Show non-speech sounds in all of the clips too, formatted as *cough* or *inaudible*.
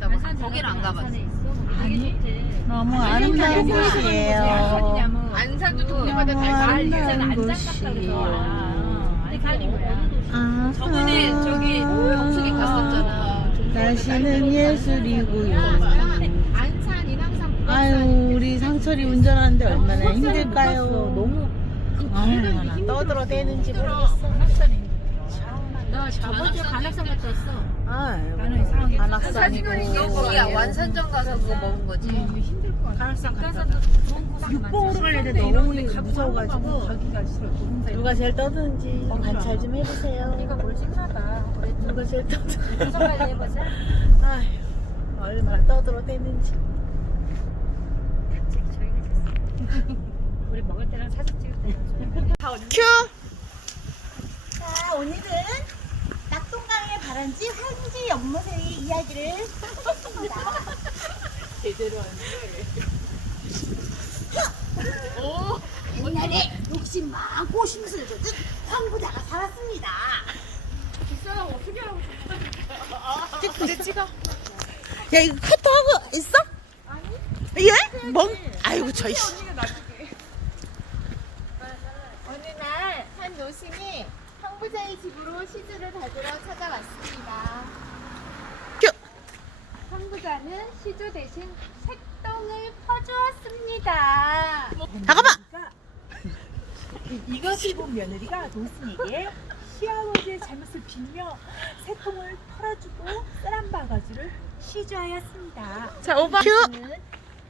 있다고. 거기를 안 가봤어. 아니 너무 아름다운 곳이에요. 안산도 동네마다 너무 다 아름다운. 곳이에요. 저번에 저기 영숙이 갔었잖아. 날씨는 예술이고요. 안산, 인왕산. 아유 우리 상철이 운전하는데 얼마나 힘들까요? 너무 얼마나 떠들어 대는지 모르겠어. 너 저번 주에 간악산 갔다 왔어. 아유 사진이 관악산이고 거기야 완산점 가서 그거 먹은 거지. 관악산 갔다. 육봉으로 가려는데 너무 무서워가지고 누가 제일 떠드는지 관찰 좀 해보세요. 이거 뭘 찍나봐. 누가 제일 떠드? *laughs* 해보자. 아휴 얼마나 떠들어 대는지. 우리 먹을 때랑 사진 찍을 때랑 큐. 자, 오늘은 바란지 황지 연못의 이야기를 해보겠습니다. 옛날에 욕심 많고 심술 젖은 황부자가 살았습니다. 찍 찍어. 야 이거 카톡 하고 있어? 아니. 예? 멍? 아이고 저희 씨. 어느 날 한 노신이 황부자의 집으로 시주를 받으러 찾아왔습니다. 큐. 황부자는 시주 대신 색동을 퍼주었습니다. 잠깐만. 이것을 본 며느리가 노신에게 시아버지의 잘못을 빌며 새통을 털어주고 쓰란 바가지를 시주하였습니다. 자 오바. 큐. 저는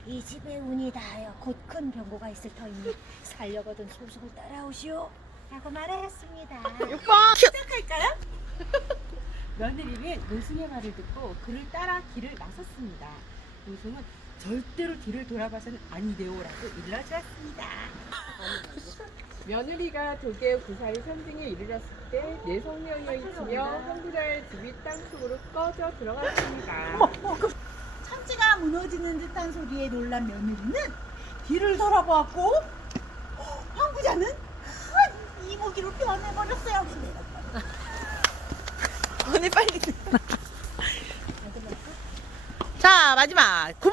이 집의 운이 닿아요. 곧큰 병고가 있을 터이니 살려거든 소속을 따라오시오. 라고 말하였습니다. 6번. *laughs* 큐. 시작할까요? *laughs* 며느리는 노승의 말을 듣고 그를 따라 길을 나섰습니다. 노승은 절대로 뒤를 돌아봐서는 아니되오라고 일러주었습니다. *laughs* 며느리가 도계 구사의 선생에 이르렀을 때 내성녀여 있으며 황부자의 집이 땅속으로 꺼져 들어갔습니다. 천지가 무너지는 듯한 소리에 놀란 며느리는 뒤를 돌아보았고 황부자는 큰 이모기로 변해버렸어요. *laughs* 언니 빨리. 자 마지막 9번.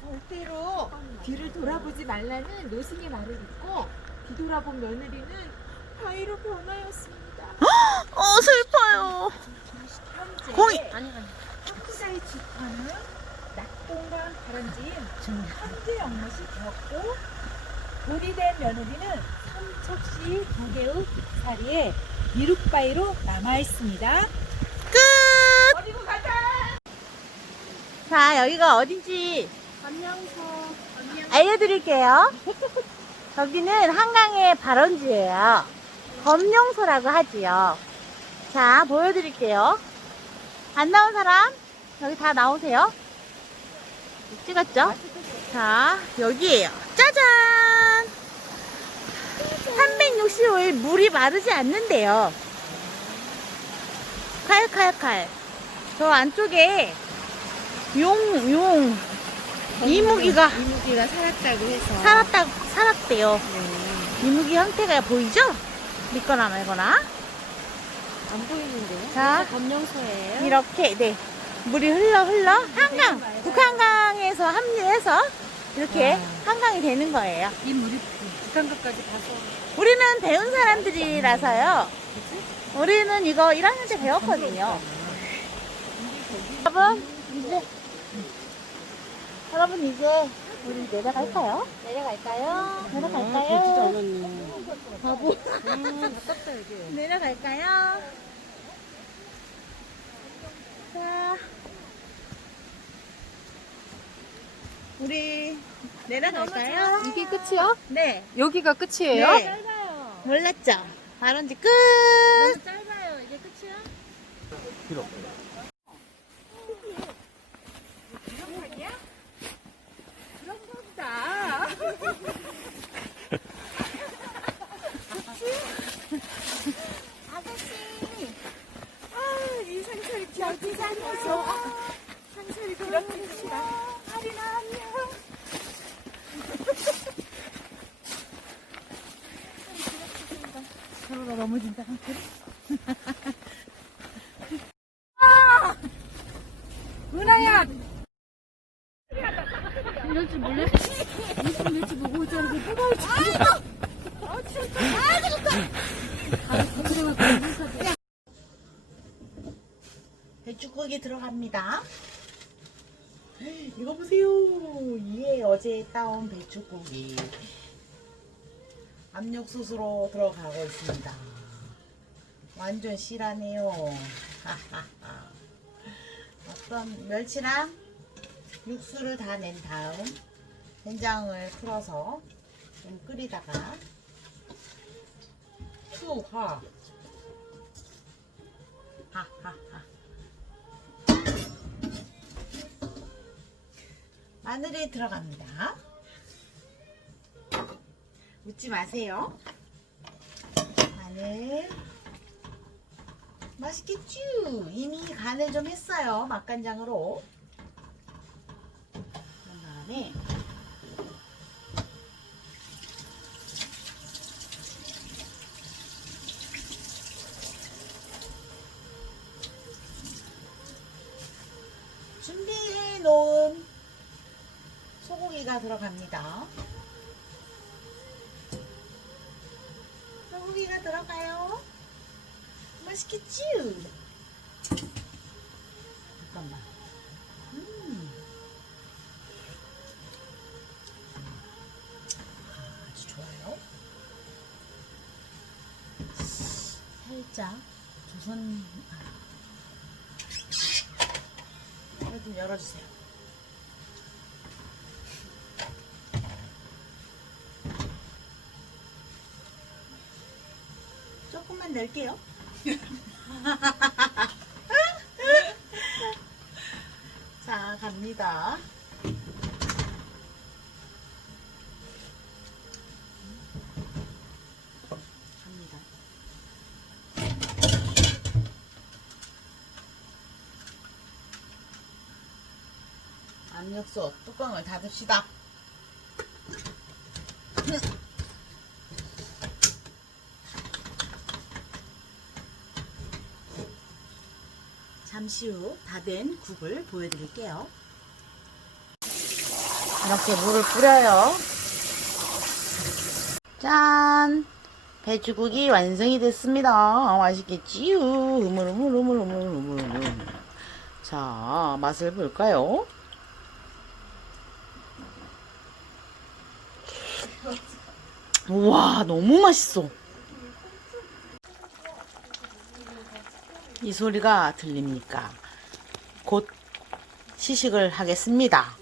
절대로 뒤를 돌아보지 말라는 노승의 말을 듣고 뒤돌아본 며느리는 바위로 변하였습니다. *gasps* 어 슬퍼요. 현재 공이. 황부자의 집화는 낙동강 바란지인 황제 연못이 되었고 돈이 된 며느리는 삼척시 두 개의 사리에 미륵바위로 남아 있습니다. 끝. 어디로 가자! 자 여기가 어딘지 알려드릴게요. 여기는 한강의 발원지예요. 검룡소라고 하지요. 자 보여드릴게요. 안 나온 사람 여기 다 나오세요. 찍었죠? 자 여기에요. 짜잔. 365일 물이 마르지 않는데요. 칼칼칼. 저 안쪽에 용, 용, 이무기가 이무기가 살았다고 해서. 살았다, 살았대요. 이무기 형태가 보이죠? 믿거나 말거나. 안 보이는데요? 자, 검령소예요. 이렇게, 네. 물이 흘러, 흘러, 한강, 북한강에서 합류해서 이렇게 한강이 되는 거예요. 이 물이 북한강까지 가서. 우리는 배운 사람들이라서요. 우리는 이거 1학년 때 배웠거든요. 여러분, 이제, 여러분, 이제, 우리 내려갈까요? 내려갈까요? 내려갈까요? 바보. 음, 아깝다, 여기. 내려갈까요? 자, 우리 내려갈까요? 이게 끝이요? 네. 여기가 끝이에요? 네. 몰랐죠? 발언지 끝. 짧아요. 이게 끝이야? 아저씨. 아, 이 상철이 어디 다녀서? 상철이 그렇습니다. 아리나 안녕. 서로가 넘어진다. 상태. 은하야, 이럴 줄 몰랐지. 무슨 며칠 보고 오자는 게 누가 올지 모르겠어. 아, 들어가 배추국이 들어갑니다. 이거 보세요. 이게 어제 따온 배추국이 압력솥으로 들어가고 있습니다. 완전 실하네요. *laughs* 어떤 멸치랑 육수를 다 낸 다음 된장을 풀어서 좀 끓이다가 푹하 하하하 마늘이 들어갑니다. 웃지 마세요. 마늘. 맛있겠죠? 이미 간을 좀 했어요. 맛간장으로. 그런 다음에 준비해 놓은 소고기가 들어갑니다. 소고기가 들어가요. 맛있겠지? 잠깐만. 음. 아, 아주 좋아요. 살짝 조선 아. 좀 열어주세요. 조금만 넣을게요. *laughs* 자, 갑니다. 갑니다. 압력솥 뚜껑을 닫읍시다. 잠시 후 다 된 국을 보여드릴게요. 이렇게 물을 뿌려요. 짠! 배추국이 완성이 됐습니다. 맛있겠지요? 우물 우물 우물 우물 우물 우물. 자, 맛을 볼까요? 우와, 너무 맛있어. 이 소리가 들립니까? 곧 시식을 하겠습니다.